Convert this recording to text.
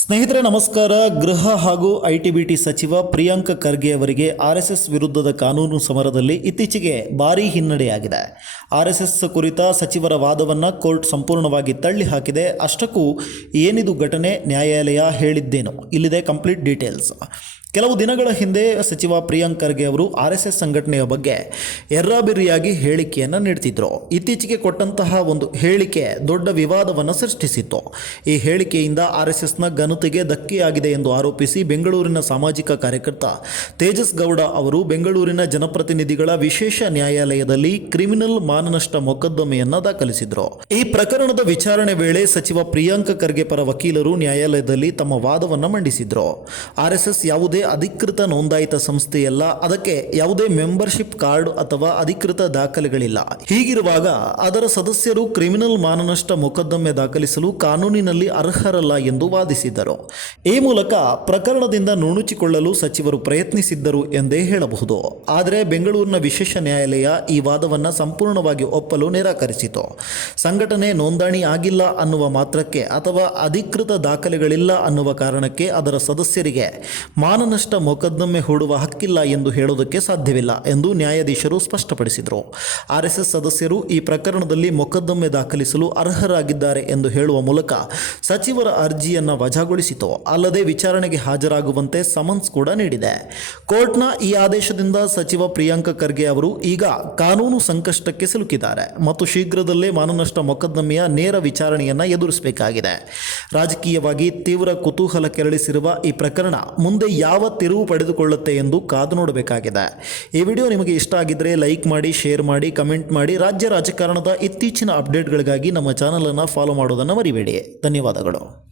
ಸ್ನೇಹಿತರೆ ನಮಸ್ಕಾರ. ಗೃಹ ಹಾಗೂ ಐಟಿಬಿಟಿ ಸಚಿವ ಪ್ರಿಯಾಂಕ್ ಖರ್ಗೆ ಅವರಿಗೆ ಆರ್ಎಸ್ಎಸ್ ವಿರುದ್ಧದ ಕಾನೂನು ಸಮರದಲ್ಲಿ ಇತ್ತೀಚೆಗೆ ಭಾರೀ ಹಿನ್ನಡೆಯಾಗಿದೆ. ಆರ್ಎಸ್ಎಸ್ ಕುರಿತ ಸಚಿವರ ವಾದವನ್ನು ಕೋರ್ಟ್ ಸಂಪೂರ್ಣವಾಗಿ ತಳ್ಳಿ ಹಾಕಿದೆ. ಅಷ್ಟಕ್ಕೂ ಏನಿದು ಘಟನೆ, ನ್ಯಾಯಾಲಯ ಹೇಳಿದ್ದೇನು? ಇಲ್ಲಿದೆ ಕಂಪ್ಲೀಟ್ ಡೀಟೇಲ್ಸ್. ಕೆಲವು ದಿನಗಳ ಹಿಂದೆ ಸಚಿವ ಪ್ರಿಯಾಂಕ್ ಖರ್ಗೆ ಅವರು ಆರ್ಎಸ್ಎಸ್ ಸಂಘಟನೆಯ ಬಗ್ಗೆ ಎರ್ರಾಬಿರ್ರಿಯಾಗಿ ಹೇಳಿಕೆಯನ್ನು ನೀಡ್ತಿದ್ರು. ಇತ್ತೀಚೆಗೆ ಕೊಟ್ಟಂತಹ ಒಂದು ಹೇಳಿಕೆ ದೊಡ್ಡ ವಿವಾದವನ್ನು ಸೃಷ್ಟಿಸಿತ್ತು. ಈ ಹೇಳಿಕೆಯಿಂದ ಆರ್ಎಸ್ಎಸ್ನ ಘನತೆಗೆ ಧಕ್ಕೆಯಾಗಿದೆ ಎಂದು ಆರೋಪಿಸಿ ಬೆಂಗಳೂರಿನ ಸಾಮಾಜಿಕ ಕಾರ್ಯಕರ್ತ ತೇಜಸ್ ಗೌಡ ಅವರು ಬೆಂಗಳೂರಿನ ಜನಪ್ರತಿನಿಧಿಗಳ ವಿಶೇಷ ನ್ಯಾಯಾಲಯದಲ್ಲಿ ಕ್ರಿಮಿನಲ್ ಮಾನನಷ್ಟ ಮೊಕದ್ದಮೆಯನ್ನು ದಾಖಲಿಸಿದರು. ಈ ಪ್ರಕರಣದ ವಿಚಾರಣೆ ವೇಳೆ ಸಚಿವ ಪ್ರಿಯಾಂಕ್ ಖರ್ಗೆ ಪರ ವಕೀಲರು ನ್ಯಾಯಾಲಯದಲ್ಲಿ ತಮ್ಮ ವಾದವನ್ನು ಮಂಡಿಸಿದ್ರು. ಆರ್ಎಸ್ಎಸ್ ಯಾವುದೇ ಅಧಿಕೃತ ನೋಂದಾಯಿತ ಸಂಸ್ಥೆಯಲ್ಲ, ಅದಕ್ಕೆ ಯಾವುದೇ ಮೆಂಬರ್ಶಿಪ್ ಕಾರ್ಡ್ ಅಥವಾ ಅಧಿಕೃತ ದಾಖಲೆಗಳಿಲ್ಲ. ಹೀಗಿರುವಾಗ ಅದರ ಸದಸ್ಯರು ಕ್ರಿಮಿನಲ್ ಮಾನನಷ್ಟ ಮೊಕದ್ದಮೆ ದಾಖಲಿಸಲು ಕಾನೂನಿನಲ್ಲಿ ಅರ್ಹರಲ್ಲ ಎಂದು ವಾದಿಸಿದ್ದರು. ಈ ಮೂಲಕ ಪ್ರಕರಣದಿಂದ ನುಣುಚಿಕೊಳ್ಳಲು ಸಚಿವರು ಪ್ರಯತ್ನಿಸಿದ್ದರು ಎಂದೇ ಹೇಳಬಹುದು. ಆದರೆ ಬೆಂಗಳೂರಿನ ವಿಶೇಷ ನ್ಯಾಯಾಲಯ ಈ ವಾದವನ್ನು ಸಂಪೂರ್ಣವಾಗಿ ಒಪ್ಪಲು ನಿರಾಕರಿಸಿತು. ಸಂಘಟನೆ ನೋಂದಣಿ ಆಗಿಲ್ಲ ಅನ್ನುವ ಮಾತ್ರಕ್ಕೆ ಅಥವಾ ಅಧಿಕೃತ ದಾಖಲೆಗಳಿಲ್ಲ ಅನ್ನುವ ಕಾರಣಕ್ಕೆ ಅದರ ಸದಸ್ಯರಿಗೆ ಮಾನನಷ್ಟ ಮೊಕದ್ದಮೆ ಹೂಡುವ ಹಕ್ಕಿಲ್ಲ ಎಂದು ಹೇಳುವುದಕ್ಕೆ ಸಾಧ್ಯವಿಲ್ಲ ಎಂದು ನ್ಯಾಯಾಧೀಶರು ಸ್ಪಷ್ಟಪಡಿಸಿದರು. ಆರ್ಎಸ್ಎಸ್ ಸದಸ್ಯರು ಈ ಪ್ರಕರಣದಲ್ಲಿ ಮೊಕದ್ದಮೆ ದಾಖಲಿಸಲು ಅರ್ಹರಾಗಿದ್ದಾರೆ ಎಂದು ಹೇಳುವ ಮೂಲಕ ಸಚಿವರ ಅರ್ಜಿಯನ್ನು ವಜಾಗೊಳಿಸಿತು. ಅಲ್ಲದೆ ವಿಚಾರಣೆಗೆ ಹಾಜರಾಗುವಂತೆ ಸಮನ್ಸ್ ಕೂಡ ನೀಡಿದೆ. ಕೋರ್ಟ್ನ ಈ ಆದೇಶದಿಂದ ಸಚಿವ ಪ್ರಿಯಾಂಕ್ ಖರ್ಗೆ ಅವರು ಈಗ ಕಾನೂನು ಸಂಕಷ್ಟಕ್ಕೆ ಸಿಲುಕಿದ್ದಾರೆ ಮತ್ತು ಶೀಘ್ರದಲ್ಲೇ ಮಾನನಷ್ಟ ಮೊಕದ್ದಮೆಯ ನೇರ ವಿಚಾರಣೆಯನ್ನು ಎದುರಿಸಬೇಕಾಗಿದೆ. ರಾಜಕೀಯವಾಗಿ ತೀವ್ರ ಕುತೂಹಲ ಕೆರಳಿಸಿರುವ ಈ ಪ್ರಕರಣ ಮುಂದೆ ಯಾವ ತಿರುವು ಪಡೆದುಕೊಳ್ಳುತ್ತೆ ಎಂದು ಕಾದು ನೋಡಬೇಕಾಗಿದೆ. ಈ ವಿಡಿಯೋ ನಿಮಗೆ ಇಷ್ಟ ಆಗಿದ್ದರೆ ಲೈಕ್ ಮಾಡಿ, ಶೇರ್ ಮಾಡಿ, ಕಮೆಂಟ್ ಮಾಡಿ. ರಾಜ್ಯ ರಾಜಕಾರಣದ ಇತ್ತೀಚಿನ ಅಪ್ಡೇಟ್ಗಳಿಗಾಗಿ ನಮ್ಮ ಚಾನಲನ್ನು ಫಾಲೋ ಮಾಡೋದನ್ನು ಮರಿಬೇಡಿ. ಧನ್ಯವಾದಗಳು.